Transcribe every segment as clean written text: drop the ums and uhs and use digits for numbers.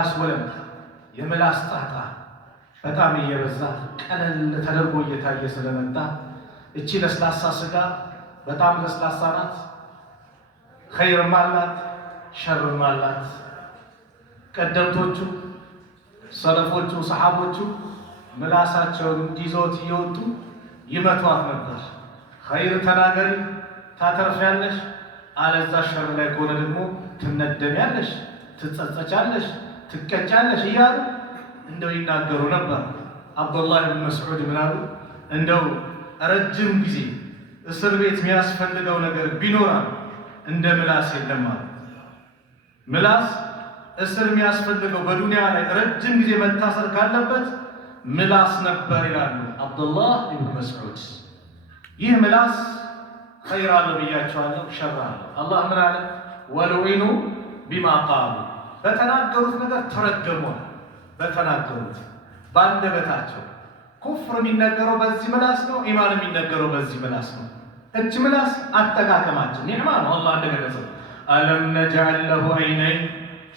አስወለም የምላስ ጣጣ በጣም እየበዛ ቀለል ተደርጎ እየታየ ስለመጣ እቺ ለስላሳ ስጋ በጣም ለስላሳ ናት። ኸይርም አላት ሸርም አላት። ቀደምቶቹ ሰለፎቹ ሰሃቦቹ ምላሳቸውን ይዘውት እየወጡ ይመቷት ነበር። ኸይር ተናገሪ ታተርፊያለሽ፣ አለዛ ሸር ላይ ከሆነ ደግሞ ትነደሚያለሽ፣ ትጸጸቻለሽ፣ ትቀጫለሽ እያሉ እንደው ይናገሩ ነበር። አብዱላህ ብን መስዑድ ምን አሉ? እንደው ረጅም ጊዜ እስር ቤት የሚያስፈልገው ነገር ቢኖራል እንደ ምላስ የለም አሉ። ምላስ እስር የሚያስፈልገው በዱንያ ላይ ረጅም ጊዜ መታሰር ካለበት ምላስ ነበር ይላሉ አብዱላህ ብን መስዑድ። ይህ ምላስ ኸይር አለው ብያቸዋለሁ፣ ሸር አለው። አላህ ምን አለ? ወሉዒኑ ቢማ ቃሉ፣ በተናገሩት ነገር ተረገሙ። በተናገሩት በአንደበታቸው ኩፍር የሚነገረው በዚህ ምላስ ነው፣ ኢማን የሚነገረው በዚህ ምላስ ነው። እች ምላስ አጠቃቀማችን ኒዕማ ነው። አላህ እንደገለጸው አለም ነጅዐል ለሁ ዐይነይን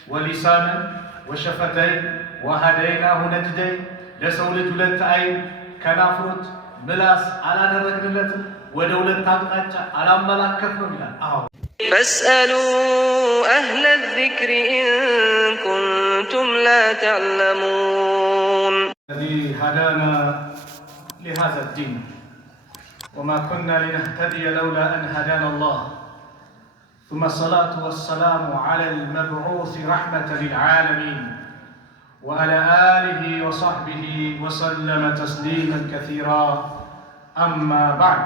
ወሊሳነን ወሸፈተይን ወሀደይናሁ ነጅደይን፣ ለሰው ልጅ ሁለት አይን ከናፍሮት ምላስ አላደረግንለትም? ወደ ሁለት አቅጣጫ አላመላከት ነው ይላል። አዎ ፈስአሉ አህለ ዚክሪ ኢን ኩንቱም ላ ተዕለሙን አለዚ ሀዳና ሊሃዛ ዲን ወማ ኩና ሊነህተዲየ ለውላ አን ሀዳና አላህ ثم الصلاة والسلام على المبعوث رحمة للعالمين وعلى آله وصحبه وسلم تسليما كثيرا أما بعد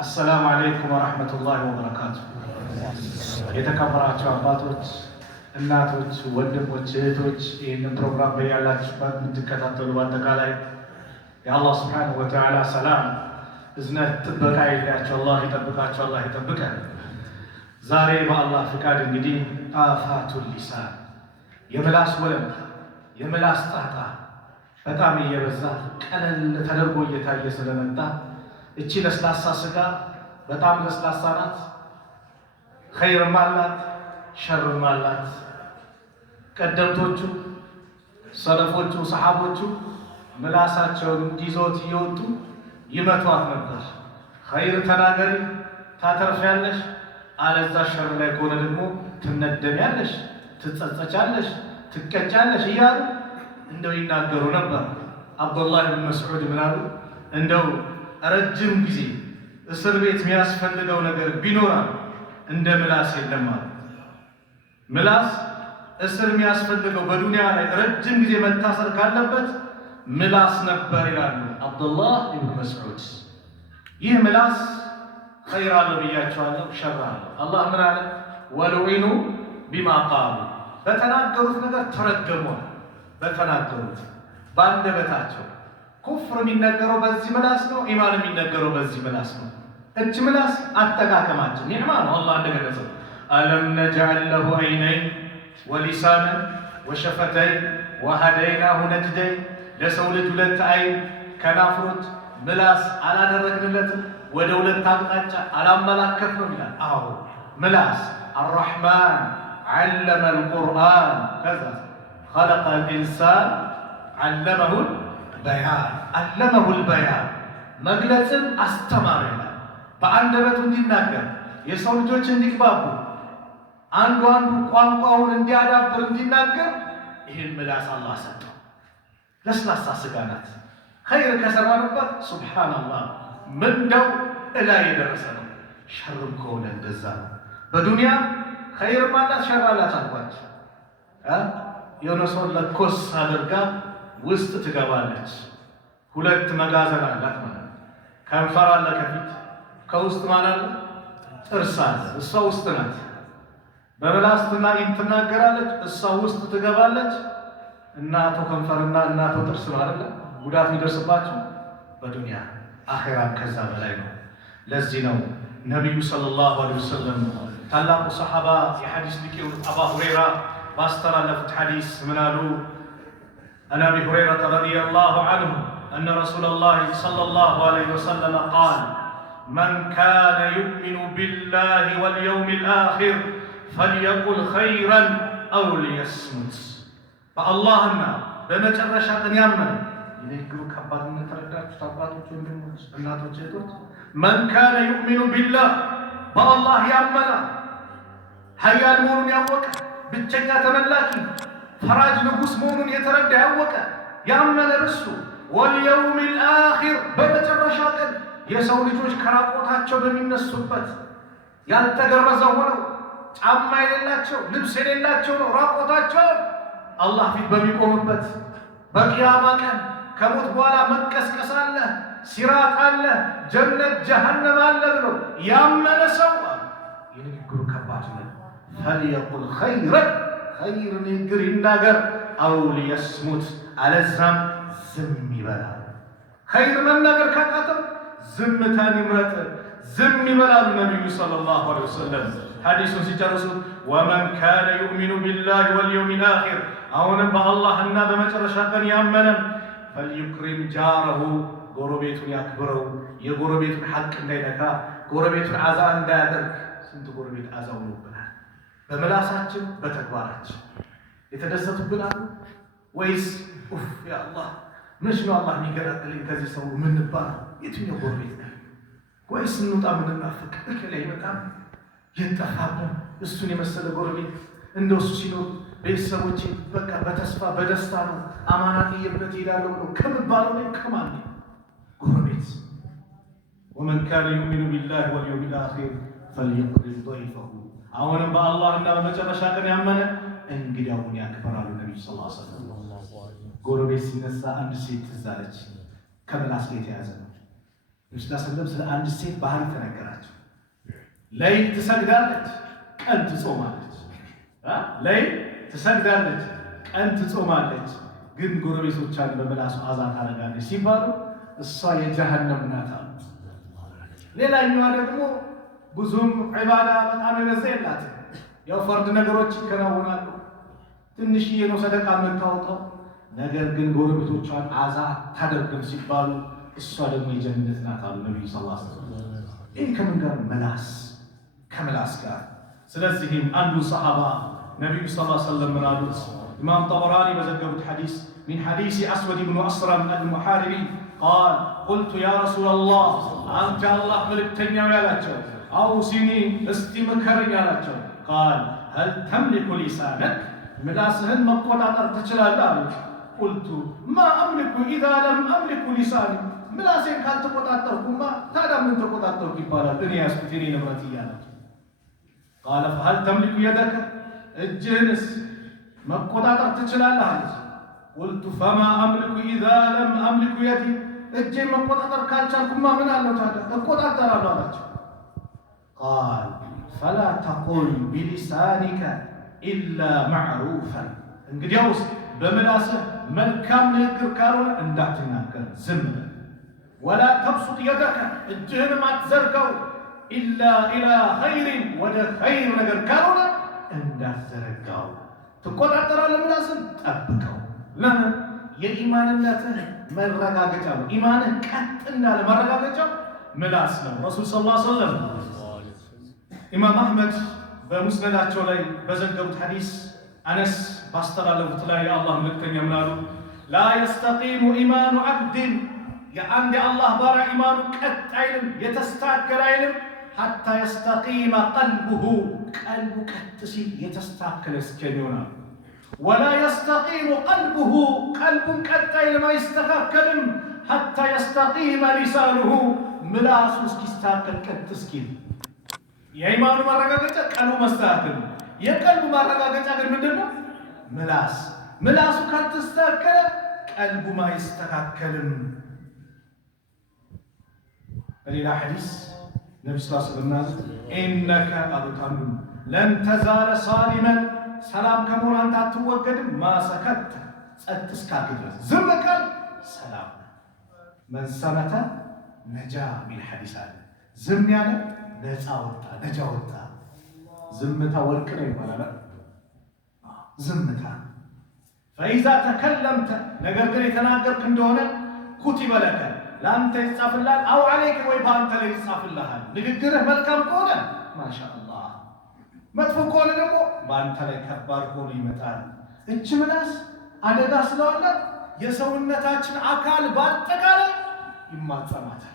السلام عليكم ورحمة الله وبركاته የተከበራችሁ አባቶች፣ እናቶች፣ ወንድሞች፣ እህቶች ይህንን ፕሮግራም በያላችሁበት የምትከታተሉ በአጠቃላይ የአላህ ስብሓነሁ ወተዓላ ሰላም፣ እዝነት፣ ጥበቃ ይለያቸው። አላህ ይጠብቃቸው፣ አላህ ይጠብቀን። ዛሬ በአላህ ፍቃድ እንግዲህ አፋቱል ሊሳን የምላስ ወለምታ የምላስ ጣጣ በጣም እየበዛ ቀለል ተደርጎ እየታየ ስለመጣ እቺ ለስላሳ ስጋ በጣም ለስላሳ ናት። ኸይርም አላት ሸርም አላት። ቀደምቶቹ ሰለፎቹ ሰሃቦቹ ምላሳቸውን ይዘውት እየወጡ ይመቷት ነበር። ኸይር ተናገሪ ታተርፊያለሽ፣ አለዛ ሸር ላይ ከሆነ ደግሞ ትነደሚያለሽ፣ ትጸጸቻለሽ፣ ትቀጫለሽ እያሉ እንደው ይናገሩ ነበር። አብዱላህ ብን መስዑድ ምን አሉ? እንደው ረጅም ጊዜ እስር ቤት የሚያስፈልገው ነገር ቢኖራል እንደ ምላስ የለም አሉ። ምላስ እስር የሚያስፈልገው በዱንያ ላይ ረጅም ጊዜ መታሰር ካለበት ምላስ ነበር ይላሉ አብዱላህ ብን መስዑድ። ይህ ምላስ ኸይር አለው ብያቸዋለሁ፣ ሸር አለው። አላህ ምን አለ? ወሉዒኑ ቢማ ቃሉ፣ በተናገሩት ነገር ተረገሙ። በተናገሩት በአንደበታቸው ኩፍር የሚነገረው በዚህ ምላስ ነው፣ ኢማን የሚነገረው በዚህ ምላስ ነው። እች ምላስ አጠቃቀማችን ኒዕማ ነው። አላህ እንደገለጸው አለም ነጅዐል ለሁ ዐይነይን ወሊሳነን ወሸፈተይን ወሀደይናሁ ነጅደይን፣ ለሰው ልጅ ሁለት አይን ከናፍሮት ምላስ አላደረግንለትም? ወደ ሁለት አቅጣጫ አላመላከት ነው ይላል። አዎ ምላስ አርረሕማን ዐለመ አልቁርአን ከዛ ኸለቀ አልኢንሳን ዐለመሁል በያን፣ ዐለመሁል በያን መግለጽን አስተማረ ይላል። በአንደበቱ እንዲናገር የሰው ልጆች እንዲግባቡ አንዱ ቋንቋውን እንዲያዳብር እንዲናገር ይህን ምላስ አላህ ሰጠው። ለስላሳ ስጋ ናት። ኸይር ከሰራንበት ሱብሓነላህ ምንዳው እላይ የደረሰ ነው። ሸርም ከሆነ እንደዛ ነው። በዱንያ ኸይርም አላት ሸር አላት አልኳቸው። የሆነ ሰው ለኮስ አድርጋ ውስጥ ትገባለች። ሁለት መጋዘን አላት ማለት ነው። ከንፈር አለ ከፊት፣ ከውስጥ ማለት አለ ጥርስ አለ። እሷ ውስጥ ናት። በምላስትና ትናገራለች፣ እሷ ውስጥ ትገባለች። እናቶ ከንፈርና እናቶ ጥርስ ነው አይደለ ጉዳት የሚደርስባቸው በዱንያ። አኺራም ከዛ በላይ ነው። ለዚህ ነው ነቢዩ ሰለላሁ ዐለይሂ ወሰለም ታላቁ ሰሐባ የሐዲስ ሊቂው አባ ሁረይራ ባስተላለፉት ሐዲስ ምን አሉ? አን አቢ ሁረይረተ ረዲየላሁ ዐንሁ أن رسول الله صلى الله عليه وسلم قال من كان يؤمن بالله واليوم الآخر فليقل خيرا أو ليصمت በአላህና በመጨረሻ ቀን ያመነ የንግግሩ ከባድነት ተረዳችሁት? አባቶች፣ ወንድሞች፣ እናቶች፣ እህቶች መን ካነ ዩእሚኑ ቢላህ በአላህ ያመነ ሀያል መሆኑን ያወቀ ብቸኛ ተመላኪ ፈራጅ ንጉሥ መሆኑን የተረዳ ያወቀ ያመነ በሱ ወልየውሚል አኺር በመጨረሻ ቀን የሰው ልጆች ከራቆታቸው በሚነሱበት ያልተገረዘ ሆነው ጫማ የሌላቸው ልብስ የሌላቸው ነው ራቆታቸው አላህ ፊት በሚቆሙበት በቂያማ ቀን ከሞት በኋላ መቀስቀስ አለ፣ ሲራጥ አለ፣ ጀነት ጀሃነም አለ ብሎ ያመነ ሰው የንግግሩ ከባድ ነው። ፈልየቁል ኸይረን ኸይር ንግግር ይናገር አው ሊየስሙት አለዛም ዝም ይበላል። ኸይር መናገር ካቃተው ዝምታን ይምረጥ፣ ዝም ይበላሉ ነቢዩ ሰለላሁ ዐለይሂ ወሰለም ሐዲሱን ሲጨርሱት ወመን ካነ ዩእሚኑ ቢላሂ ወልየውሚል አኺር አሁንም በአላህና በመጨረሻ ቀን ያመነም ፈልዩክሪም ጃረሁ ጎረቤቱን ያክብረው፣ የጎረቤቱን ሐቅ እንዳይነካ፣ ጎረቤቱን አዛ እንዳያደርግ። ስንት ጎረቤት አዛ ውሎብናል በምላሳችን በተግባራችን። የተደሰቱብን አሉ ወይስ ኡፍ ያ አላህ መች ነው አላህ የሚገላግለኝ ከዚህ ሰው ምንባል? የትኛው ጎረቤት ነው? ወይስ እንውጣ ምንናፍቅ እከላይ በጣም የጠፋብን እሱን የመሰለ ጎረቤት እንደው እሱ ሲኖር ቤተሰቦቼ በቃ በተስፋ በደስታ ነው አማናት የብረት ይላለው ነው ከምባለው ላይ ከማን ጎረቤት። ወመን ካነ ዩእሚኑ ቢላሂ ወልየውሚል አኺር ፈልዩክሪም ضيفه አሁንም በአላህና በመጨረሻ ቀን ያመነ እንግዳውን ያክብራሉ። ነብዩ ሰለላሁ ዐለይሂ ወሰለም ጎረቤት ሲነሳ አንድ ሴት ትዝ አለች። ከምላስ ላይ የተያዘ ነው። ነብዩ ሰለላሁ ዐለይሂ ወሰለም ስለ አንድ ሴት ባህሪ ተነገራቸው። ለይል ትሰግዳለች፣ ቀን ትጾማለች። ለይል ትሰግዳለች፣ ቀን ትጾማለች፣ ግን ጎረቤቶቿን በምላሱ አዛ ታደርጋለች ሲባሉ እሷ የጀሃነም ናት አሉ። ሌላኛዋ ደግሞ ብዙም ዒባዳ በጣም የበዛ የላትም። ያው ፈርድ ነገሮች ይከናወናሉ፣ ትንሽዬ ነው ሰደቃ የምታወጣው፣ ነገር ግን ጎረቤቶቿን አዛ አታደርግም ሲባሉ እሷ ደግሞ የጀነት ናት አሉ ነብዩ ሰለላሁ ዐለይሂ ወሰለም። ይህ ከምን ጋር? መላስ ከመላስ ጋር። ስለዚህም አንዱ ሰሃባ ነብዩ ሰለላሁ ዐለይሂ ወሰለም ምን አሉት? ኢማም ጠበራኒ በዘገቡት ሐዲስ ሚን ሐዲስ አስወድ ብኑ አስረም አልሙሐሪቢ ቃል ቁልቱ ያ ረሱለላህ አንተ አላህ መልእክተኛው ያላቸው አውሲኒ እስቲ ምከረኝ አላቸው። ቃል ሀል ተምሊኩ ሊሳነክ ምላስህን መቆጣጠር ትችላለህ አሉት። ቁልቱ ማ አምሊኩ ኢዛ ለም አምሊኩ ሊሳኒ ምላሴን ካልተቆጣጠርኩማ ታዲያ ምን ተቆጣጠርኩ ይባላል? እኔ ያስኩት የኔ ንብረት እያለ ቃለ ፈሀል ተምሊኩ የደከ እጅህንስ መቆጣጠር ትችላለህ አሉት። ቁልቱ ፈማ አምሊኩ ኢዛ ለም አምሊኩ የዲ እጄን መቆጣጠር ካልቻልኩማ ምን አለው ታዲያ እቆጣጠራለሁ አላቸው። ቃል ፈላ ተቁል ቢሊሳኒከ ኢላ ማዕሩፈን እንግዲያውስ በምላስህ መልካም ንግግር ካልሆነ እንዳትናገር ዝም በል። ወላ ተብሱጥ የደከ እጅህንም አትዘርጋው ኢላ ኢላ ኸይሪን ወደ ኸይር ነገር ካልሆነ እንዳትዘረጋው። ትቆጣጠራለህ ምላስን ጠብቀው። ለምን? የኢማንነትህ መረጋገጫ ነው። ኢማንህ ቀጥ እንዳለ ማረጋገጫው ምላስ ነው። ረሱል ሰለላሁ ዐለይሂ ወሰለም ኢማም አህመድ በሙስነዳቸው ላይ በዘገቡት ሐዲስ አነስ ባስተላለፉት ላይ የአላህ መልእክተኛ ምን አሉ? ላ የስተቂሙ ኢማኑ ዐብድን የአንድ የአላህ ባሪያ ኢማኑ ቀጥ አይልም የተስተካከለ አይልም ሐታ የስተቂመ ቀልቡሁ ቀልቡ ቀጥ ሲል የተስተካከለ እስከሚሆን ወላ የስተቂሙ ቀልቡሁ ቀልቡን ቀጥ አይልም አይስተካከልም ሐታ የስተቂመ ሊሳኑሁ ምላሱ እስኪስተካከል ቀጥ እስኪል። የኢማኑ ማረጋገጫ ቀልቡ መስተካከል ነው። የቀልቡ ማረጋገጫ ግን ምንድነው? ምላስ። ምላሱ ካልተስተካከለ ቀልቡም አይስተካከልም። በሌላ ሐዲስ ነብዩ ሰለላሁ ዐለይሂ ወሰለም ኢነከ አብታኑ ለን ተዛለ ሳሊመን ሰላም ከመሆን አንተ አትወገድም ማሰከት ጸጥ እስካልክ ድረስ ዝም ካል ሰላም። መን ሰመተ ነጃ ሚል ሐዲስ አለ። ዝም ያለ ነፃ ወጣ፣ ነጃ ወጣ። ዝምታ ወርቅ ነው ይባላል። ዝምታ ፈኢዛ ተከለምተ ነገር ግን የተናገርክ እንደሆነ ኩቲበ ለከ ለአንተ ይጻፍልሃል። አው አለይክ ወይ በአንተ ላይ ይጻፍልሃል። ንግግርህ መልካም ከሆነ ማሻአላህ፣ መጥፎ ከሆነ ደግሞ በአንተ ላይ ከባድ ሆኖ ይመጣል። እጅ ምላስ አደጋ ስለሆነ የሰውነታችን አካል በአጠቃላይ ይማጸናታል።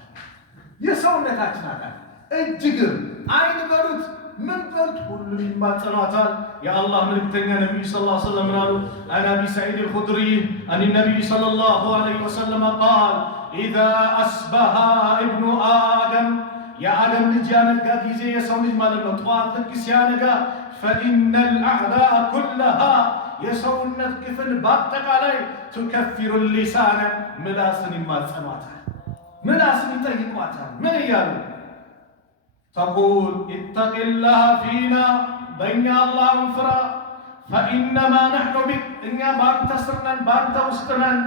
የሰውነታችን አካል እጅግም አይን በሉት ምን በሉት ሁሉም ይማጸናታል። የአላህ መልእክተኛ ነቢዩ ሰለላሁ ዐለይሂ ወሰለም አሉ አን አቢ ሰዒድ አልኹድሪ አን ነቢዩ ሰለላሁ ዐለይሂ ወሰለም ቃል ኢዛ አስበሃ ኢብኑ አደም የአደም ልጅ ያነጋ ጊዜ የሰው ልጅ ማለት ነው ጠዋት ልክ ሲያነጋ ፈኢነ አልአዕዳእ ኩለሃ የሰውነት ክፍል በአጠቃላይ ቱከፊሩ ሊሳነ ምላስን ይማጸኗታል፣ ምላስን ይጠይቋታል። ምን እያሉ ተቁል ኢተቂላህ ፊና በእኛ አላህን ፍራ፣ ፈኢነማ ነሕኑ ቢክ እኛ በአንተ ስር ነን፣ በአንተ ውስጥ ነን።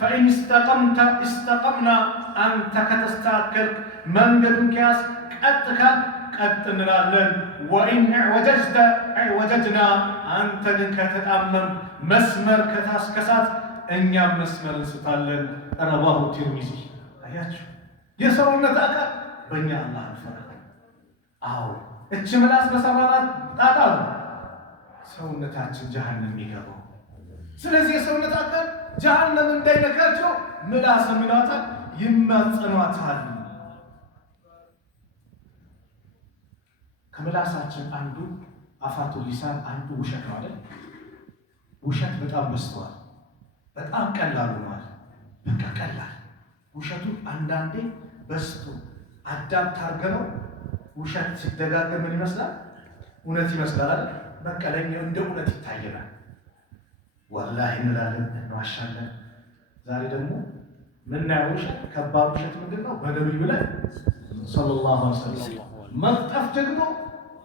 ፈኢን እስተቀምተ እስተቀምና አንተ ከተስተካከልክ መንገዱን ከያዝ ቀጥ ካልክ ቀጥ እንላለን። ወኢን ዕወጀጅተ ዕወጀጅና አንተ ግን ከተጣመም መስመር ከሳት እኛም መስመር እንስታለን። ረዋሁ ቲርሚዚ። አያችሁ የሰውነት አካል በእኛ አላህ ፍራ። አዎ እች ምላስ በሰራናት ጣጣ ነው ሰውነታችን ጀሃነም የሚገባው። ስለዚህ የሰውነት አካል ጀሃነም እንዳይነካቸው ምላስ ምናታል ይማጸኗታል። ከምላሳችን አንዱ አፋቱ ሊሳን አንዱ ውሸት ነው አይደል? ውሸት በጣም በዝቷል። በጣም ቀላል ሆኗል። በቃ ቀላል ውሸቱ አንዳንዴ በዝቶ አዳምጥ አድርገነው ውሸት ሲደጋገም ምን ይመስላል? እውነት ይመስላል። በቃ ለኛ እንደ እውነት ይታየናል። ወላሂ እንላለን፣ እንዋሻለን። ዛሬ ደግሞ ምናየው ውሸት ከባድ ውሸት ምንድን ነው? በነቢዩ ላይ ሰለላሁ ዐለይሂ ወሰለም መቅጠፍ ደግሞ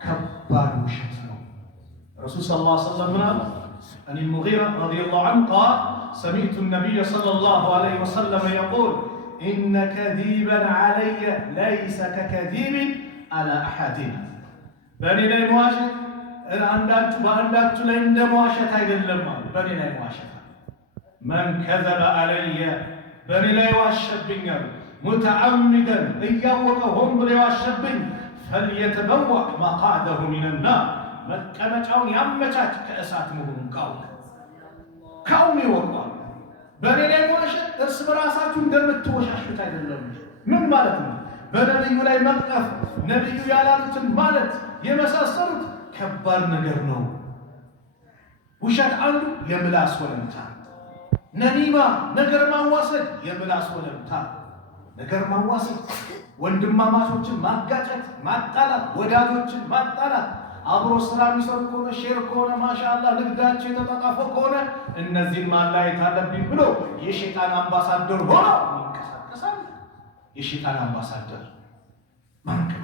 ከባድ ውሸት ነው። ረሱል ሰለላሁ ዐለይሂ ወሰለም ምን አሉ? አን ሙጊራ ረዲየላሁ ዐንሁ ቃል ሰሚዕቱ ነቢይ ሰለላሁ ዐለይሂ ወሰለም የቁል ኢነ ከዚበን ዐለየ ለይሰ ከከዚብን አላ አሐዲና በእኔ ላይ መዋሸት አንዳችሁ በአንዳችሁ ላይ እንደ መዋሸት አይደለም አሉ። በእኔ ላይ መዋሸት መን ከዘበ ዐለየ በእኔ ላይ ዋሸብኛል ሙተዓሚደን እያወቀ ሆን ብሎ የዋሸብኝ ፈልየተበወዕ መቃዕደሁ ሚነናር መቀመጫውን ያመቻች ከእሳት መሆኑን ካሁን ይወቋል። በእኔ ላይ መዋሸት እርስ በራሳችሁ እንደምትወሻሹት አይደለም። ምን ማለት ነው? በነቢዩ ላይ መቅጠፍ፣ ነቢዩ ያላሉትን ማለት የመሳሰሉት ከባድ ነገር ነው። ውሸት አንዱ የምላስ ወለምታ፣ ነሚማ ነገር ማዋሰድ የምላስ ወለምታ። ነገር ማዋሰድ ወንድማማቾችን ማጋጨት፣ ማጣላት፣ ወዳጆችን ማጣላት፣ አብሮ ስራ የሚሰሩ ከሆነ ሼር ከሆነ ማሻአላህ ንግዳቸው የተጣጣፈ ከሆነ እነዚህን ማላየት አለብኝ ብሎ የሸይጣን አምባሳደር ሆኖ ይንቀሳቀሳል። የሸይጣን አምባሳደር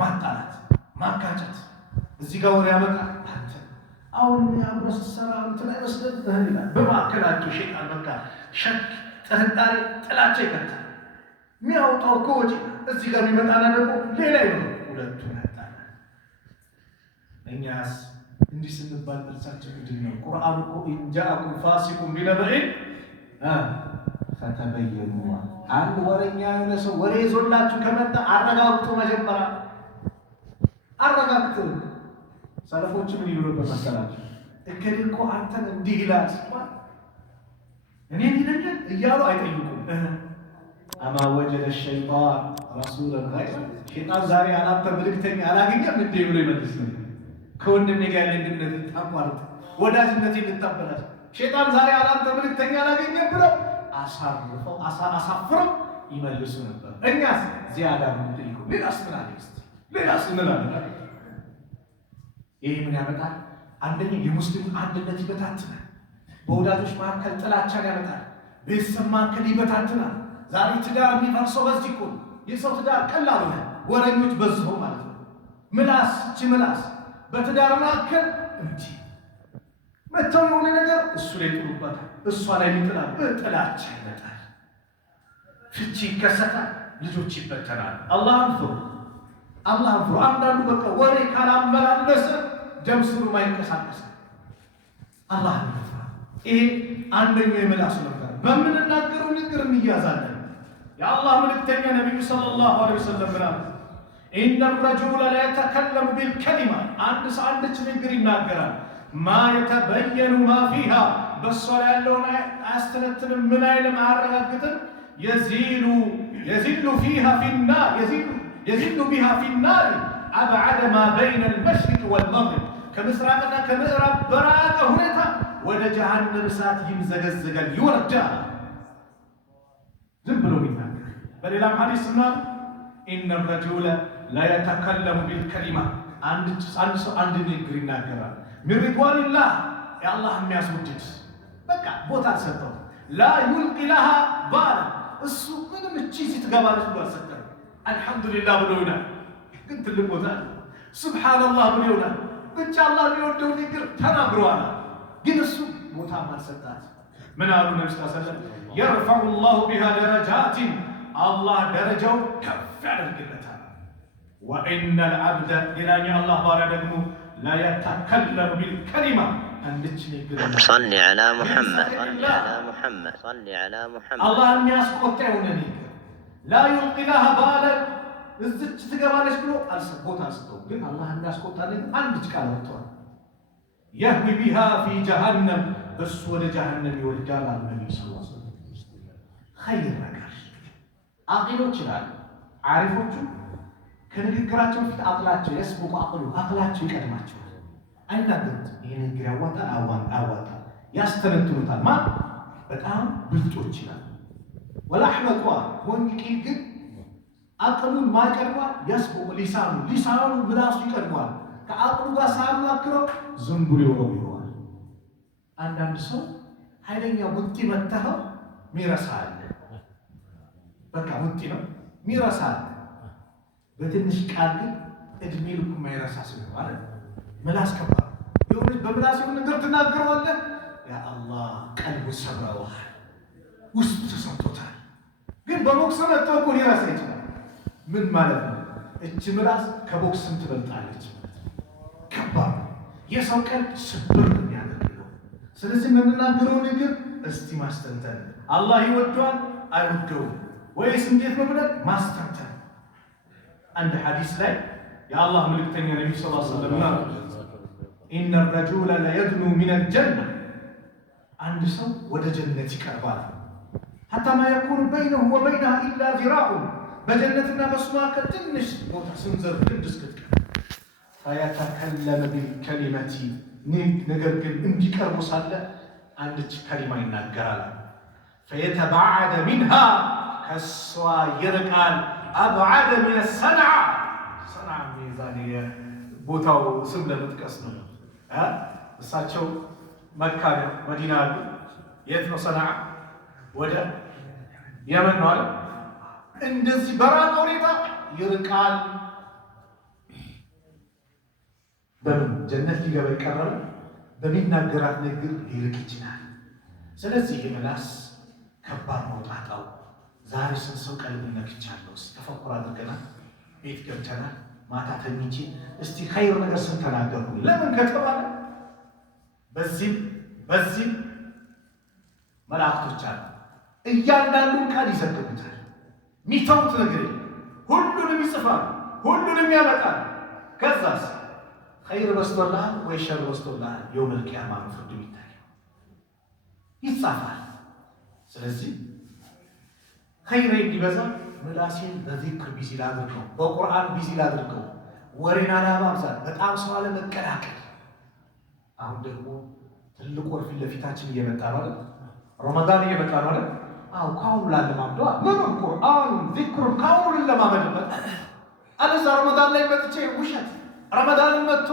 ማጣላት፣ ማጋጨት እዚህ ጋር ወሬ ያመጣል። አንተ አሁን አብረህ ስትሰራ እንትን አይመስልህም ይላል። በማዕከላቸው ሸይጣን በቃ ሸክ፣ ጥርጣሬ፣ ጥላቻ ይከታል። የሚያወጣው ከወጪ እዚህ ጋር የሚመጣና ደግሞ ሌላ ይሆናል። ሁለቱ ያጣል። እኛስ እንዲህ ስንባል እርሳችን ምንድን ነው? ቁርአን እኮ ኢንጃአኩም ፋሲቁን ቢነብኢን ፈተበየኑ አንድ ወሬኛ የሆነ ሰው ወሬ ይዞላችሁ ከመጣ አረጋግጡ። መጀመሪያ አረጋግጡ። ሰለፎች ምን ይሉበት መሰላችሁ? እከሌ እኮ አንተን እንዲህ ይላል ሲባል እኔን ይለኛል እያሉ አይጠይቁም። አማ ወጀደ ሸይጣን ረሱለን ገይረ ሸይጣን ዛሬ አላንተ መልእክተኛ አላገኘም እንዴ ብሎ ይመልስ ነው። ከወንድሜ ጋር ለግንነት ታቋርጥ ወዳጅነት ልታበላሽ ሸይጣን ዛሬ አላንተ መልእክተኛ አላገኘም ብሎ አሳፍረው ይመልሱ ነበር። እኛስ ዚያዳ ምን ትይቁ ሌላስ ምን አለስ ሌላስ ምን አለ? ይሄ ምን ያመጣል? አንደኛ የሙስሊም አንድነት ይበታትናል። በወዳጆች መካከል ጥላቻን ያመጣል። ቤተሰብ መካከል ይበታትናል። ዛሬ ትዳር የሚፈርሰው በዚህ እኮ የሰው ትዳር ቀላል ነው። ወረኞች በዝቶ ማለት ነው። ምላስ ምላስ በትዳር መካከል እንጂ መተው የሆነ ነገር እሱ ላይ ጥሉበታል፣ እሷ ላይ ይጥላል። ጥላቻ ይመጣል፣ ፍቺ ይከሰታል፣ ልጆች ይበተናል። አላህን ፍሩ፣ አላህን ፍሩ። አንዳንዱ በቃ ወሬ ካላመላለሰ ደም ስሩ ማይንቀሳቀስ አላህን ፍሩ። ይሄ አንደኛው የምላስ ነበር። በምንናገረው ንግግር እንያዛለን። የአላህ መልእክተኛ ነቢዩ ሰለላሁ ዐለይሂ ወሰለም ብለዋል፣ ኢነ ረጁለ ላ የተከለሙ ቢልከሊማ አንድ ሰው አንድች ንግግር ይናገራል ማ የተበየኑ ማ ፊሃ በሷ ላይ ያለውን አያስተነትንም ምን አይልም አያረጋግጥም يزل فيها في النار يزل بها في النار أبعد ما بين المشرق والمغرب كمسرقنا كمغرب براءة هناك ولا جهنم سات يمزغزغل يوردا زبلوا منها بل إلى حديث النار إن الرجل لا يتكلم بالكلمة عند نيجر يناغرا من رضوان الله يا الله الناس وجد بقى بوتا سطو لا يلقي لها بال እሱ ምንም እቺ ሲትገባለች ብሎ አሰከረ አልহামዱሊላህ ብሎና ግን ትልቅ ቦታ ሱብሃንአላህ ብሎና ብቻ አላህ የሚወደው ነገር ተናግሯል ግን እሱ ቦታ ማሰጣት ምን አሉ ነብዩ ሰለላሁ ዐለይሂ ወሰለም يرفع الله بها درجات الله درجው ከፍ ያደርግለታል وان العبد الى الله بارا ደግሞ لا يتكلم بالكلمه صل على محمد صل على محمد الله የሚያስቆጣ የሆነኒ لا يلقي لها بالا እዝች ትገባለች ብሎ አልሰቦት አስተው ግን አላህ የሚያስቆጣልን አንድ ቃል ወጥቷል يهوي بها في جهنم بس ወደ جهنم ይወርዳል አልነብዩ ሰለላሁ ዐለይሂ ወሰለም خير ነገር አቂሎች ይላል ዓሪፎቹ ከንግግራቸው ፊት አቅላቸው يسبق አቅላቸው ይቀድማቸው አይናገሩት ይሄ ነገር ያዋጣል አዋጣል ያስተነትኑታል ማን በጣም ብልጦች ይላል ወላህመቋ ወንቂ ግን አቅሉን ማይቀድሟል ያስቦ ሊሳኑ ምላሱ ይቀድሟል ከአቅሉ ጋር ሳያማክረው ዝም ብሎ ይሆናል አንዳንድ ሰው ኃይለኛ ውጤ መተኸው ሚረሳል በቃ ውጤ ነው ሚረሳል በትንሽ ቃል ግን እድሜ ልኩ ማይረሳ ሰው ማለት ምላስ ከባድ የሆነ በምላስ የሆነ ነገር ትናገረዋለህ ያ አላህ ቀልቡ ሰብረዋል ውስጥ ተሰምቶታል ግን በቦክስ መጥቶ እኮ ሊረሳ ይችላል ምን ማለት ነው እቺ ምላስ ከቦክስም ትበልጣለች ከባድ የሰው ቀልብ ስብር የሚያደርገው ስለዚህ የምንናገረው ነገር እስቲ ማስተንተን አላህ ይወደዋል አይወደውም ወይስ እንዴት ነው ብለን ማስተንተን አንድ ሐዲስ ላይ የአላህ መልእክተኛ ነብዩ ሰለላሁ ዐለይሂ ወሰለም إن الرجل لا يدنو من الجنة عند سو وده جنة كربان حتى ما يكون بينه وبينها إلا ذراع بجنتنا مسواك تنش وتحسنزر تندس كتك فيتكلم بالكلمة نقرقل اندي كربو صالة عندك كلمة ينقرال فيتبعد منها كسوا يرقال أبعد من الصنعة صنعة ميزانية ቦታው ስም ለምትቀስም እሳቸው መካ መዲና አሉ የት ነው ሰንዓ ወደ የመን ነው አይደል እንደዚህ በራቅ ሁኔታ ይርቃል በምን ጀነት ሊገባ ይቀራል በሚናገራት ነገር ሊርቅ ይችላል ስለዚህ የምላስ ከባድ መውጣጣው ዛሬ ስንሰው ቀልብ ነክቻለሁ ተፈኩር አድርገናል ቤት ገብተናል ማታ ተኝቼ እስቲ ኸይር ነገር ስንተናገሩ ለምን ከተባለ በዚህ መላእክቶች አሉ እያንዳንዱን ቃል ይዘግቡታል ሚተውት ነገር ሁሉንም ይጽፋል ሁሉንም ያመጣል ከዛስ ኸይር በስቶላህ ወይ ሸር በስቶላህ የውም القيامة ፍርድ ይታያል ይጻፋል ስለዚህ ኸይር ይበዛ ምላሴን በዚክር ቢዚ ላድርገው በቁርአን ቢዚ ላድርገው ወሬና ለማብዛት በጣም ሰው አለ መቀላቀል አሁን ደግሞ ትልቁ ወር ፊት ለፊታችን እየመጣ ነው አይደል ረመዳን እየመጣ ነው አይደል አው ካሁን ላለማምደው ምን ቁርአን ዚክር ካሁን ለማመድበት አለዛ ረመዳን ላይ መጥቼ ውሸት ረመዳን መጥቶ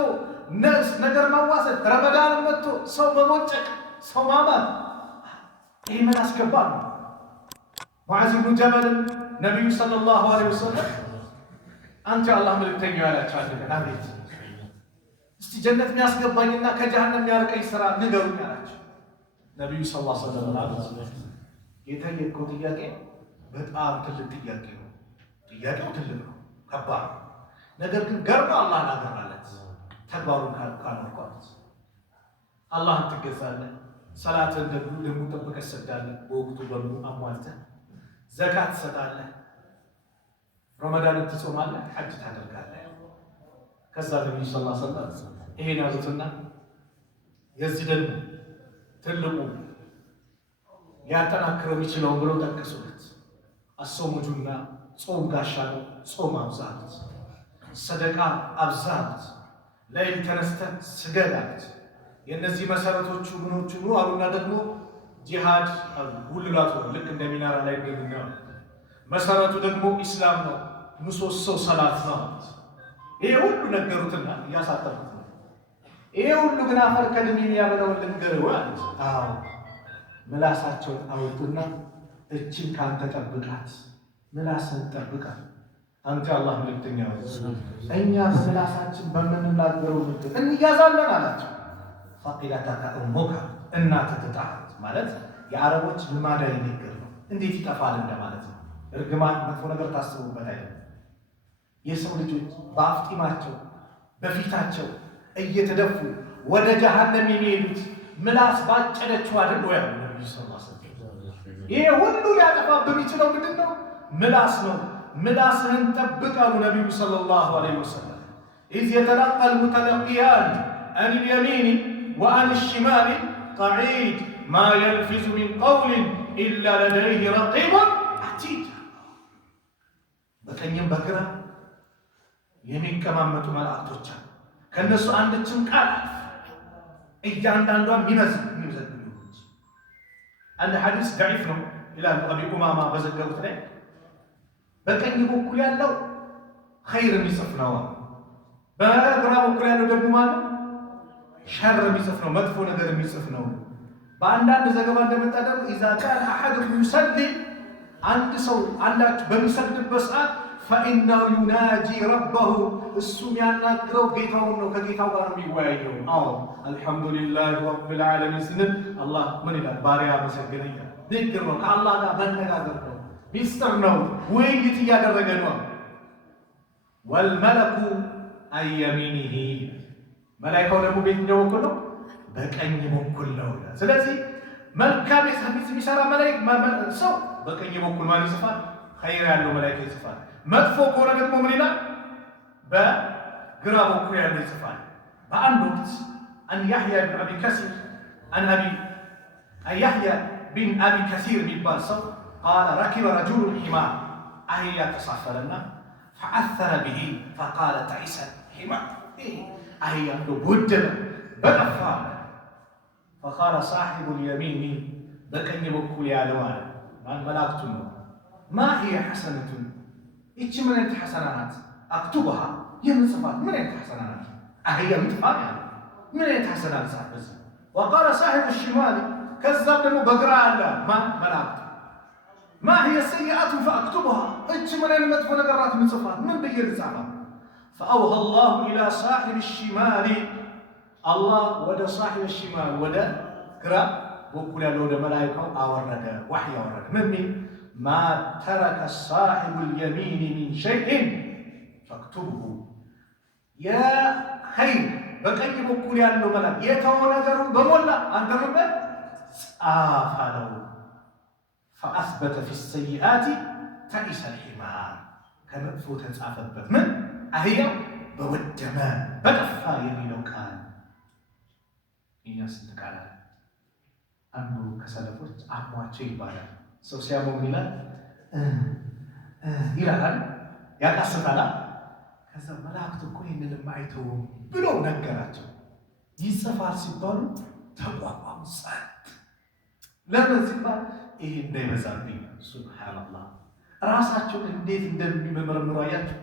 ነገር ማዋሰድ ረመዳን መጥቶ ሰው መሞጨቅ ሰው ማማት ይሄ ምን አስገባል ሙዓዝ ኢብኑ ጀበል ነብዩ ሰለላሁ ዐለይሂ ወሰለም አንተ አላህ መልእክተኛ ያላችሁ አለና አቤት እስቲ ጀነት የሚያስገባኝና ከጀሃነም የሚያርቀኝ ስራ ንገሩኝ አላችሁ ነብዩ ሰለላሁ ዐለይሂ ወሰለም የጠየቀው ጥያቄ በጣም ትልቅ ጥያቄ ነው ጥያቄው ትልቅ ነው ከባድ ነገር ግን ገርባ አላህ አናገራለት ተግባሩን ካልኳት አላህን ትገዛለህ ሰላትን ደግሞ ተጠብቀህ ትሰግዳለህ በወቅቱ በሙሉ አሟልተህ ዘካት ትሰጣለህ ረመዳንን ትጾማለህ ሐጅ ታደርጋለህ ከዛ ነብዩ ሰለላሁ ዐለይሂ ወሰለም ይሄን አሉትና የዚህ ደግሞ ትልቁ ሊያጠናክረው የሚችለው ብሎ ጠቀሱት። አሶሙ ጁና ጾም ጋሻ ነው። ጾም አብዛት፣ ሰደቃ አብዛት፣ ሌሊት ተነስተህ ስገድ አሉት። የእነዚህ መሰረቶቹ ምኖቹ ነው አሉና ደግሞ ጂሃድ አሉ። ጉልላቱ ልክ እንደ ሚናራ ላይ እንደምናየው መሰረቱ ደግሞ ኢስላም ነው። ምሰሶው ሰላት ነው። ይሄ ሁሉ ነገሩትና እያሳጠሩት ነው። ይሄ ሁሉ ግን አፈር ከድሜ የሚያበላውን ልንገርህ አሉት። አዎ ምላሳቸውን አወጡና እችን ካንተ ጠብቃት፣ ምላስን ጠብቃት። አንተ አላህ መልእክተኛ ነው። እኛ ምላሳችን በምንናገረው ልክ እንያዛለን አላቸው። ፈቂለተከ ኡሙከ እናትህ ትጣት ማለት የአረቦች ልማዳዊ ንግግር ነው። እንዴት ይጠፋል እንደማለት ነው። እርግማን መጥፎ ነገር ታስቡበት አይደለም። የሰው ልጆች በአፍጢማቸው በፊታቸው እየተደፉ ወደ ጀሃነም የሚሄዱት ምላስ ባጨደችው አይደል ወይ? ነብዩ ሰለላሁ ዐለይሂ ወሰለም ይሄ ሁሉ ሊያጠፋብህ የሚችለው ምንድን ነው? ምላስ ነው። ምላስህን ጠብቅ አሉ ነብዩ ሰለላሁ ዐለይሂ ወሰለም። ኢዝ የተለቀ ልሙተለቂያን አን ልየሚኒ ወአን ሽማሊ ቀዒድ ማ የልፊዙ ሚን ቀውሊን ኢላ ለደይህ ረቂቡን አቲድ። በቀኝም በግራ የሚቀማመጡ መላእክቶች አሉ። ከእነሱ አንድችን ቃል እያንዳንዷን የሚመዘግቡ አንድ ሐዲስ ደዒፍ ነው ይላሉ አቢ ኡማማ በዘገቡት ላይ በቀኝ በኩል ያለው ኸይር የሚጽፍ ነው፣ በግራ በኩል ያለው ደግሞ ማለት ሸር የሚጽፍ ነው፣ መጥፎ ነገር የሚጽፍ ነው። በአንዳንድ ዘገባ እንደመጣ ደግሞ ኢዛ ካነ አሐዱኩም ዩሰሊ አንድ ሰው አንዳችሁ በሚሰግድበት ሰዓት ፈኢነሁ ዩናጂ ረበሁ እሱ የሚያናግረው ጌታውን ነው፣ ከጌታው ጋር ነው የሚወያየው። አዎ አልሐምዱሊላህ ረብል ዓለሚን ስንል አላህ ምን ይላል? ባሪያ አመሰገነኝ። ንግግር ነው፣ ከአላህ ጋር መነጋገር ነው፣ ሚስጥር ነው፣ ውይይት እያደረገ ነው። ወልመለኩ አየሚኒሂ መላኢካው ደግሞ በየትኛው በኩል ነው? በቀኝ በኩል ነው። ስለዚህ መልካም የሚሰራ ሰው በቀኝ በኩል ማን ይጽፋል? ኸይር ያለው መላኢካ ይጽፋል። መጥፎ ከሆነ ደግሞ ምን ይላል? በግራ በኩል ያለው ይጽፋል። በአንድ ወቅት አን ያህያ ብን አቢ ከሲር ያህያ ቢን አቢ ከሲር የሚባል ሰው ቃለ ረኪበ ረጁሉን ሒማር አህያ ተሳፈረና ፈዐሰረ ብሂ ፈቃለ ተዒሰ ሒማር አህያ ወደመ በጠፋ። ፈቃለ ሳሒቡ ልየሚኒ በቀኝ በኩል ያለው አለ ማን? መላእክቱ ነው። ማ ሂየ ሐሰነቱን ይቺ ምን አይነት ሐሰና ናት? አክቱብሃ የምጽፋት ምን አይነት ሐሰና ናት? አህያ ምጥፋ ያለ ምን አይነት ሐሰና ናት? ወቃለ ሳሒቡ ሽማሊ ከዛም ደግሞ በግራ አለ ማን? መላእክቱ ማ ሂየ ሰይአቱን ፈአክቱብሃ እቺ ምን አይነት መጥፎ ነገር ናት ምጽፋት ምን ብዬ ልጻፋት? ፈአውሃ አላሁ ኢላ ሳሒብ ሽማሊ አላህ ወደ ሳሒብ ሽማል ወደ ግራ በኩል ያለው ወደ መላኢካው አወረደ፣ ወሕይ አወረደ። ምን ሚል ማ ተረከ ሳሒቡ ልየሚን ሚን ሸይእን ፈክቱብሁ የኸይር በቀኝ በኩል ያለው መላክ የተወ ነገሩን በሞላ አንተምበት ጻፍ አለው። ፈአስበተ ፊ ሰይአቲ ተዒሰ ልሒማር ከመጥፎ ተጻፈበት ምን አህያው በወደመ በጠፋ የሚለው ቃል። እኛ ስንት ቃል አንዱ ከሰለፎች አሟቸው ይባላል። ሰው ሲያመው ይላል ይላል ያቃስታል። ከዛ መላእክት እኮ ይህንን አይተውም ብሎ ነገራቸው። ይጽፋል ሲባሉ ተቋቋሙ ጸጥ። ለምን ሲባል ይሄ እንዳይበዛብኝ። ሱብሃንአላህ ራሳቸውን እንዴት እንደሚመረምሩ አያቸው።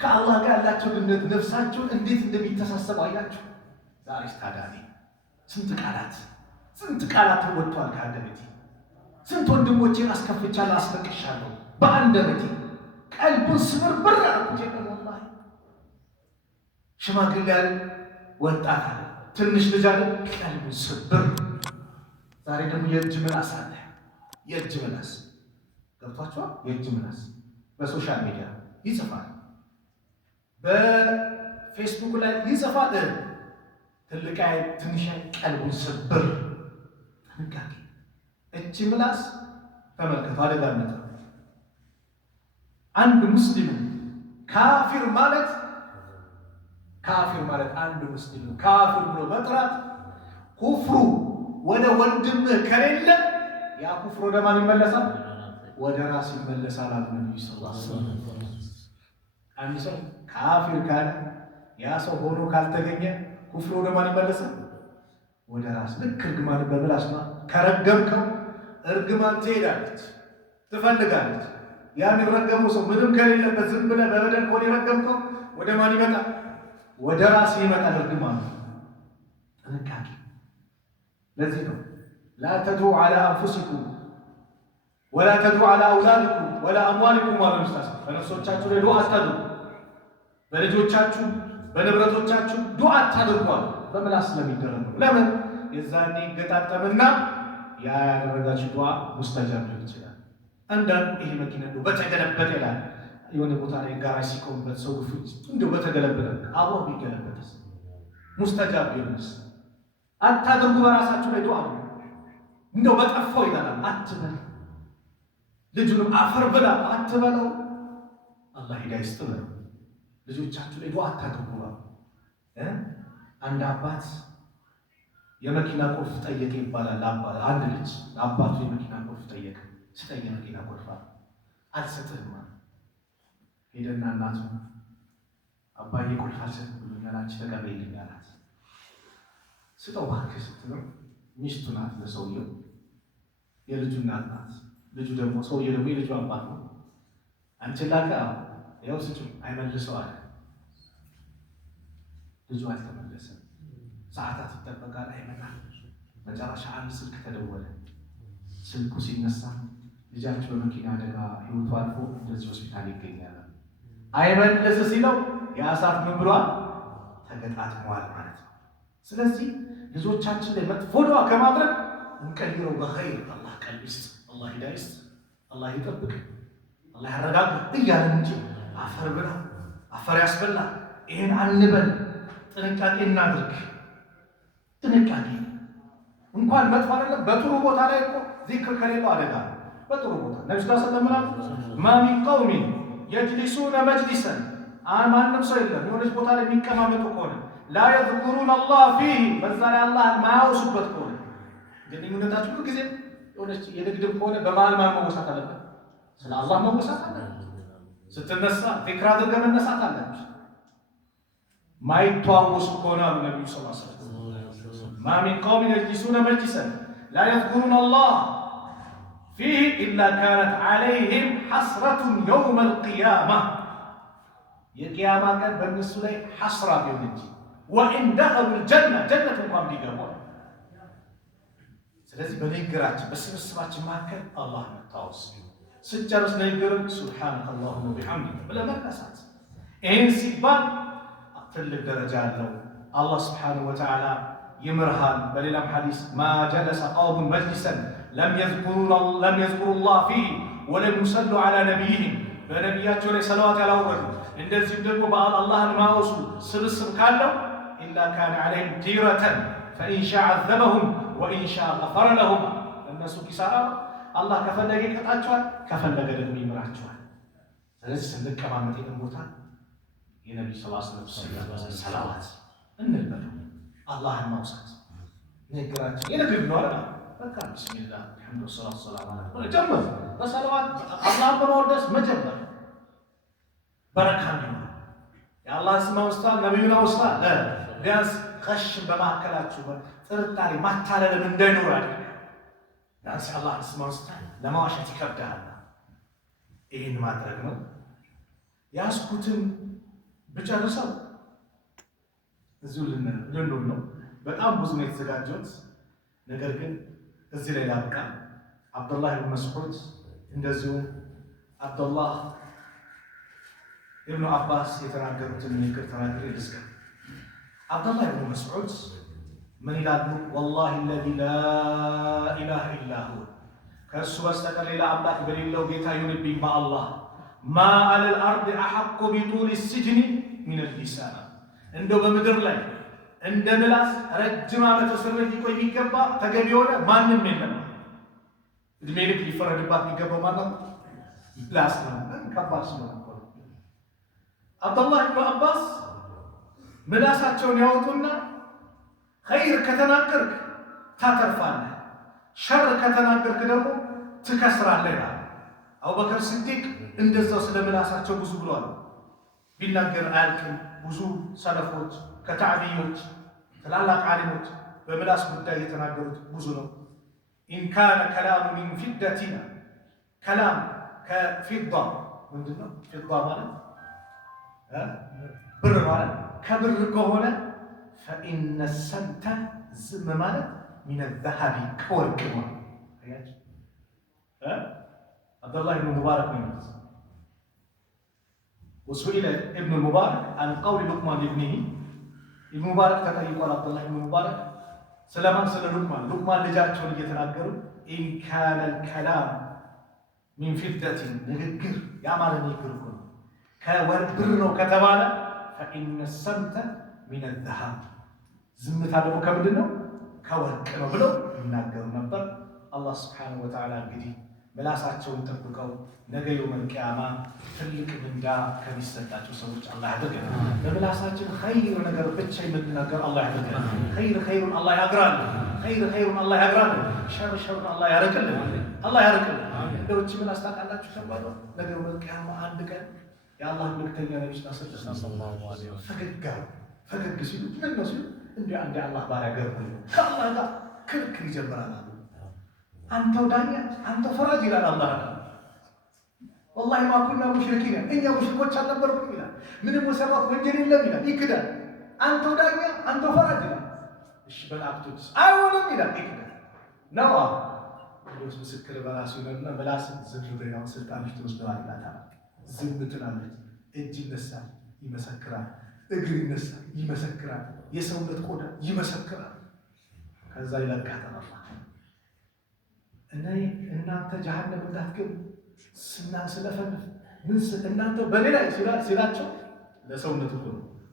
ከአላህ ጋር ያላቸው ግንኙነት ነፍሳቸውን እንዴት እንደሚተሳሰብ አያቸው። ዛሬስ ታዲያ ስንት ቃላት ወጥቷል ከአንደበቴ። ስንት ወንድሞቼን አስከፍቻለሁ፣ አስለቅሻለሁ በአንደበቴ። ቀልቡን ስብርብር አልኩት። ወላሂ ሽማግሌ ያለ ወጣት አለ፣ ትንሽ ልጅ አለ፣ ቀልቡን ስብር። ዛሬ ደግሞ የእጅ ምላስ አለ። የእጅ ምላስ ገብቷቸዋል። የእጅ ምላስ በሶሻል ሚዲያ ይጽፋል፣ በፌስቡክ ላይ ይጽፋል። ትልቅ ትንሽ ቀልቡን ስብር። ጥንቃቄ። እቺ ምላስ ተመልከቱ፣ አደጋነት ነው። አንድ ሙስሊም ካፊር ማለት አንድ ሙስሊም ካፊር ብሎ መጥራት ኩፍሩ ወደ ወንድምህ ከሌለ ያ ኩፍር ወደ ማን ይመለሳል? ወደ ራስ ይመለሳል አሉ ነብዩ ሰለላሁ ዐለይሂ ወሰለም። አንድ ሰው ካፊር ካለ ያ ሰው ሆኖ ካልተገኘ ኩፍር ወደ ማን ይመለሳል? ወደ ራስ። ልክ እርግማን በምላስ ነው ከረገምከው እርግማን ትሄዳለች ትፈልጋለች። ያን የረገመው ሰው ምንም ከሌለበት ዝም ብለህ በበደል ኮን የረገምከው ወደ ማን ይመጣል? ወደ ራስ ይመጣል እርግማን። ጥንቃቄ። ለዚህ ነው ላ ተድዑ ዐላ አንፉሲኩም ወላ ተድዑ ዐላ አውላዲኩም ወላ አምዋሊኩም ወላ ሙስታስ። በነፍሶቻችሁ ላይ ዱዓ አታድርጉ፣ በልጆቻችሁ በንብረቶቻችሁ ዱዓ አታድርጉ። በምላስ ስለሚደረግ ነው። ለምን? የዛኔ ይገጣጠምና ያ ያደረጋችሁ ዱዓ ሙስተጃብ ሊሆን ይችላል። አንዳንዱ ይሄ መኪና እንደው በተገለበጠ ይላል። የሆነ ቦታ ላይ ጋራጅ ሲቆምበት ሰው ፊት እንደው በተገለበጠ አብሮ ቢገለበጥስ ሙስተጃብ ቢሆንስ? አታድርጉ። በራሳችሁ ላይ ዱዓ እንደው በጠፋው ይላል አትበል። ልጁንም አፈር ብላ አትበለው። አላህ ሂዳያ ይስጥ በለው። ልጆቻችሁ ላይ ዱዓ አታድርጉ። አንድ አባት የመኪና ቁልፍ ጠየቀ ይባላል። አንድ ልጅ አባቱ የመኪና ቁልፍ ጠየቀ። ስጠኝ የመኪና ቁልፍ አልሰጥህም አለ። ሄደና እናቱ አባዬ ቁልፍ አልሰጥም ብሎኛል፣ አንቺ ተቀበይልኝ አላት። ስጠው እባክህ ስትለው ሚስቱ ናት ለሰውየው፣ የልጁ እናት ናት። ልጁ ደግሞ ሰውየው ደግሞ የልጁ አባት ነው። አንቺን ላከ ያው ስጭው አይመልሰው አለ። ልጁ አልተመለሰም። ሰዓታት ይጠበቃል፣ አይመጣም። መጨረሻ አንድ ስልክ ተደወለ። ስልኩ ሲነሳ ልጃቸው በመኪና አደጋ ህይወቱ አልፎ እንደዚህ ሆስፒታል ይገኛል። አይመልስ ሲለው ያ ሰዓት ምን ብሏል? ተገጣጥሟል ማለት ነው። ስለዚህ ልጆቻችን ላይ መጥፎ ዱዓ ከማድረግ እንቀይረው በኸይር። አላህ ቀልብ ይስጥ፣ አላህ ሂዳያ ይስጥ፣ አላህ ይጠብቅ፣ አላህ ያረጋግጥ እያለን እንጂ አፈር ብላ አፈር ያስበላ ይሄን አንበል። ጥንቃቄ እናድርግ። ጥንቃቄ እንኳን መጥፎ አይደለም፣ በጥሩ ቦታ ላይ እኮ ዚክር ከሌለው አደጋ። በጥሩ ቦታ ነብዩ ሰለላሁ ዐለይሂ ወሰለም ማ ሚን ቀውሚን የጅሊሱነ መጅሊሰን፣ ማንም ሰው የለም የሆነች ቦታ ላይ የሚቀማመጡ ከሆነ ላ የዝኩሩን አላህ ፊህ፣ በዛ ላይ አላህ ማያወሱበት ከሆነ ግንኙነታችሁ ሁሉ ጊዜ የሆነች የንግድም ከሆነ በመሀል ማን መወሳት አለበት? ስለ አላህ መወሳት አለበት። ስትነሳ ዚክር አድርገህ መነሳት አለብህ። ማይተዋወሱ ከሆነ አሉ ነብዩ ሰለላሁ ዐለይሂ ወሰለም ማ ሚን ቀውሚን የጅሊሱነ መጅሊሰን ላ የዝኩሩን አላህ ፊህ ኢላ ካነት ዐለይሂም ሐስረቱን የውመል ቂያማ፣ የቂያማ ቀን በእነሱ ላይ ሐስራ ቢሆን እንጂ ወኢን ደኸሉል ጀነ፣ ጀነት እንኳን ቢገቡ። ስለዚህ በንግግራችን በስብስባችን መካከል አላህ መታወስ፣ ስጨርስ ንግግርን ሱብሓነከ አላሁመ ወቢሐምዲከ ብለህ መነሳት። ይህን ሲባል ትልቅ ደረጃ አለው። አላህ ስብሓነሁ ወተዓላ ይምርሃል። በሌላም ሐዲስ ማ ጀለሰ ቀውሙን መጅሊሰን ለም የዝኩሩ ላህ ፊህ ወለም ዩሰሉ ዐላ ነቢይህም፣ በነቢያቸው ላይ ሰለዋት ያላወረዱ እንደዚህም ደግሞ አላህን ማወሱ ስብስብ ካለው ኢላ ካነ ዐለይሂም ቲረተን ፈኢን ሻአ ዐዘበሁም ወኢን ሻአ ገፈረ ለሁም። እነሱ ኪሳራ አላህ ከፈለገ ይቀጣቸዋል፣ ከፈለገ ደግሞ ይምራቸዋል። ስለዚህ ስንቀማመጥ ይህን ቦታ የነቢ ሰላዋት እንልበለው፣ አላህን ማውሳት ንግግራችን የንግድ ነው አለ። በቃ ቢስሚላህ አልሐምዱ ሰላቱ ሰላም አለ ጀምር። በሰላዋት አላህን በማወደስ መጀመር በረካ ነው። የአላህ ስም አውስታል፣ ነቢዩን አውስታል። ቢያንስ ከሽን በማዕከላችሁ ጥርጣሬ ማታለልም እንዳይኖር አድርገ። ቢያንስ የአላህን ስም አውስታል ለማዋሸት ይከብዳል። ይህን ማድረግ ነው። ያስኩትን ብጨርሰው እዚሁ ልንል ነው። በጣም ብዙ ነው የተዘጋጀሁት፣ ነገር ግን እዚህ ላይ ላብቃ። አብዱላህ ብን መስዑድ እንደዚሁም አብዱላህ ኢብኑ አባስ የተናገሩትን ንግግር ተናግሬ ልዝጋ። አብዱላህ ብን መስዑድ ምን ይላሉ? ወላሂ አለዚ ላ ኢላሃ ኢላ ሁወ፣ ከእሱ በስተቀር ሌላ አምላክ በሌለው ጌታ ይሁንብኝ በአላህ ማ አለል አርድ አሐቁ ቢጡል ሲጅኒ ሚነል ሊሳን፣ እንደው በምድር ላይ እንደ ምላስ ረጅም ዓመት እስር ቤት ሊቆይ የሚገባ ተገቢ የሆነ ማንም የለም። እድሜ ልክ ሊፈረድባት የሚገባው ማለት ምላስ ነው። ከባድ ስለሆነ አብዱላህ ብን አባስ ምላሳቸውን ያወጡና ኸይር ከተናገርክ ታተርፋለህ። ሸር ከተናገርክ ደግሞ ትከስራለህ ይላል። አቡበከር ሲዲቅ እንደዛው ስለምላሳቸው ብዙ ብለዋል። ቢናገር አያልቅም። ብዙ ሰለፎች ከታዕቢዮች ትላላቅ ዓሊሞች በምላስ ጉዳይ የተናገሩት ብዙ ነው። ኢንካነ ከላሙ ሚን ፊደቲና ከላም ከፊዳ ምንድነው? ፊዳ ማለት ብር ማለት ከብር ከሆነ ፈኢነ ሰምተ ዝም ማለት ሚነ ዘሀቢ ከወርቅ ነው። عبد الله بن المبارك من الناس وسئل ابن المبارك عن قول لقمان لابنه المبارك تقول عبد الله بن المبارك سلمان سل لقمان لجاቸውን እየተናገሩ إن كان الكلام من فضة ንግግር ያማረ ንግግር ነው ከወርቅ ብር ነው ከተባለ فإن الصمت من الذهب ዝምታ ደግሞ ከምንድን ነው? ከወርቅ ነው ብለው ይናገሩ ነበር። አላህ Subhanahu Wa Ta'ala እንግዲህ ምላሳቸውን ጠብቀው ነገ የውመል ቂያማ ትልቅ ምንዳ ከሚሰጣቸው ሰዎች አላህ ያድርገን። በምላሳችን ኸይር ነገር ብቻ የምንናገር አላህ ያድርገን። ኸይሩን አላህ ያግራል። ኸይሩን አላህ ያግራል። ሸሩን አላህ ያርቅልን። አላህ ያርቅልን። እንደውች ምን አስታውቃላችሁ ተባለው ነገ የውመል ቂያማ አንድ ቀን የአላህ መልእክተኛ ነብዩ ሰለላሁ ዐለይሂ ወሰለም ፈገግ ሲሉ ምን ነው ሲሉ እንደ አንድ አላህ ባሪያ ገርኩ ከአላህ ጋር ክርክር ይጀምራል። አንተው ዳኛ አንተው ፈራጅ ይላል አላህ። ወላሂ ማ ኩና ሙሽሪኪን እኛ ሙሽሪኮች አልነበርኩም ይላል። ምንም ወሰራት ወንጀል የለም ይላል። ይክዳል። አንተው ዳኛ አንተው ፈራጅ ይላል። እሺ በላክቶች አይሆንም ይላል። ይክዳል ነው ወይስ ምስክር በራሱ ይላልና በላስን ዝም ብለው ስልጣኖች ተወስደዋል ይላል። ዝም ትላለች። እጅ ይነሳል ይመሰክራል። እግር ይነሳል ይመሰክራል። የሰውነት ቆዳ ይመሰክራል። ከዛ ይለቃታል አላህ። እናንተ ጀሃነም እንዳትገቡ ስለፈንፍ ምን እናንተ በሌላ ሲላቸው ለሰውነት ሁሉ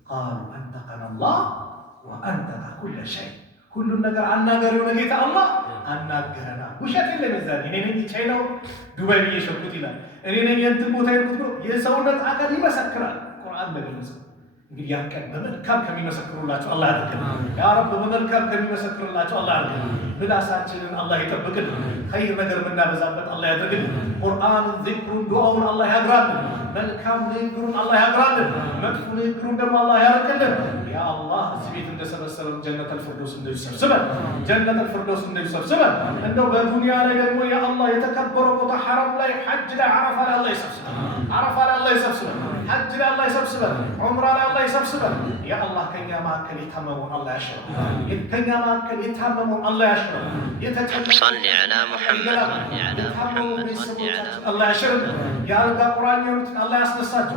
ቃሉ አንተቀና አላህ ወአንተቀ ኩለ ሸይ ሁሉን ነገር አናጋሪ የሆነ ጌታ አላህ አናገረና። ውሸት የለም። እዛ እኔ ነኝ ቻይናው ዱባይ ብዬ ሸኩት ይላል። እኔ ነኝ የእንትን ቦታ ይልኩት ብሎ የሰውነት አካል ይመሰክራል። ቁርአን በገለጸ እንግዲህ ያን ቀን በመልካም ከሚመሰክሩላቸው አላህ ያድርገን። ያ ረብ በመልካም ከሚመሰክሩላቸው አላህ ያድርገን። ምላሳችንን አላህ ይጠብቅልን። ኸይር ነገር የምናበዛበት አላህ ያድርግልን። ቁርአኑን፣ ዚክሩን፣ ዱዓውን አላህ ያግራልን። መልካም ንግግሩን አላህ ያግራልን። መጥፎ ንግግሩን ደግሞ አላህ ያርቅልን። ያ አላህ እዚህ ቤት እንደሰበሰበን ጀነተል ፊርደውስ እንደይሰብስበን፣ ጀነተል ፊርደውስ እንደይሰብስበን። እንደው በዱንያ ላይ ደግሞ ያ አላህ የተከበረው ቦታ ሐረም ላይ ሐጅ ላይ ዓረፋ ላይ አላህ ይሰብስበን። ዓረፋ ላይ አላህ ይሰብስበን። ሐጅ ላይ አላህ ይሰብስበን። ዑምራ ላይ አላህ ይሰብስበን። ያ አላህ ከኛ መካከል የታመመውን አላህ ያሽረው። ከኛ መካከል የታመመውን አላህ ያሽረው። صل على محمد الله يشرب يا رب القرآن يرد الله يسنساته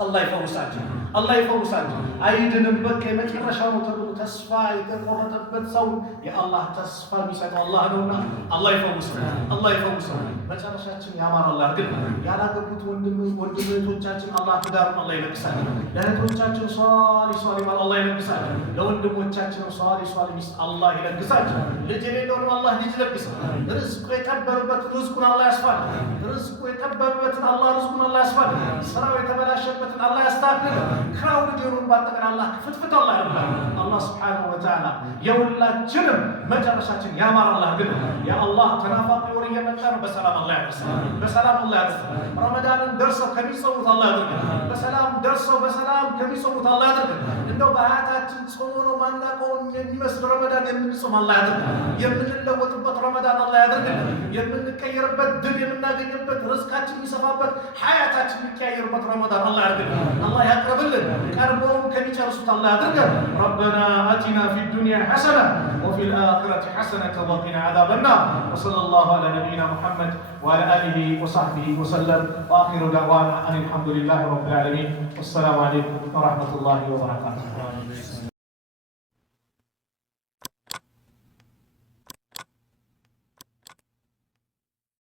الله يفوساته الله يفوساته አይድንም በቃ የመጨረሻው ነው ተብሎ ተስፋ የተቆረጠበት ሰው የአላህ ተስፋ የሚሰጥ አላህ ነውና አላህ ይፈውሰው። አላህ ይፈውሰው። መጨረሻችን ያማረ አላህ ያድርግ። ያላገቡት ወንድም እህቶቻችን አላህ ትዳሩን አላህ ይለግሳል። ለእህቶቻችን ሷሊህ ማለት አላህ ይለግሳል። ለወንድሞቻችን ሷሊህ ሚስት አላህ ይለግሳል። ልጅ የሌለውን አላህ ልጅ ይለግሳል። ርዝቁ የጠበበበት ርዝቁን አላህ ያስፋል። ርዝቁ የጠበበበትን አላህ ርዝቁን አላህ ያስፋል። ስራው የተበላሸበትን አላህ ያስተካክል። ክራው ልጅሩን ባጠቀን አላህ ፍትፍት አላህ ያርጋል። አላህ Subhanahu Wa Ta'ala የሁላችንም መጨረሻችን ያማረ አላህ ያድርግ። ያ አላህ ተናፋቂ ወር እየመጣ ነው። በሰላም አላህ ያድርሰን። በሰላም አላህ ያድርሰን። ረመዳንን ደርሰው ከሚጾሙት አላህ ያድርግ። በሰላም ደርሰው በሰላም ከሚጾሙት አላህ ያድርግ። እንደው በሀያታችን ጾም ነው ማናቀውን የሚመስል ረመዳን የምንጾም አላህ ያድርግ። የምንለወጥበት ረመዳን አላህ ያድርግ። የምንቀየርበት ድል የምናገኝበት ርዝቃችን የሚሰፋበት ሀያታችን የሚቀያየርበት ረመዳን አላህ ያድርግ። አላህ ያቅርብልን። ቀርበውም ከሚጨርሱት አላህ ያድርግ። ربنا آتنا في الدنيا حسنة وفي الآخرة حسنة وقنا عذاب النار وصلى الله على نبينا محمد وعلى آله وصحبه وسلم وآخر دعوانا أن الحمد لله رب العالمين والسلام عليكم ورحمة الله وبركاته.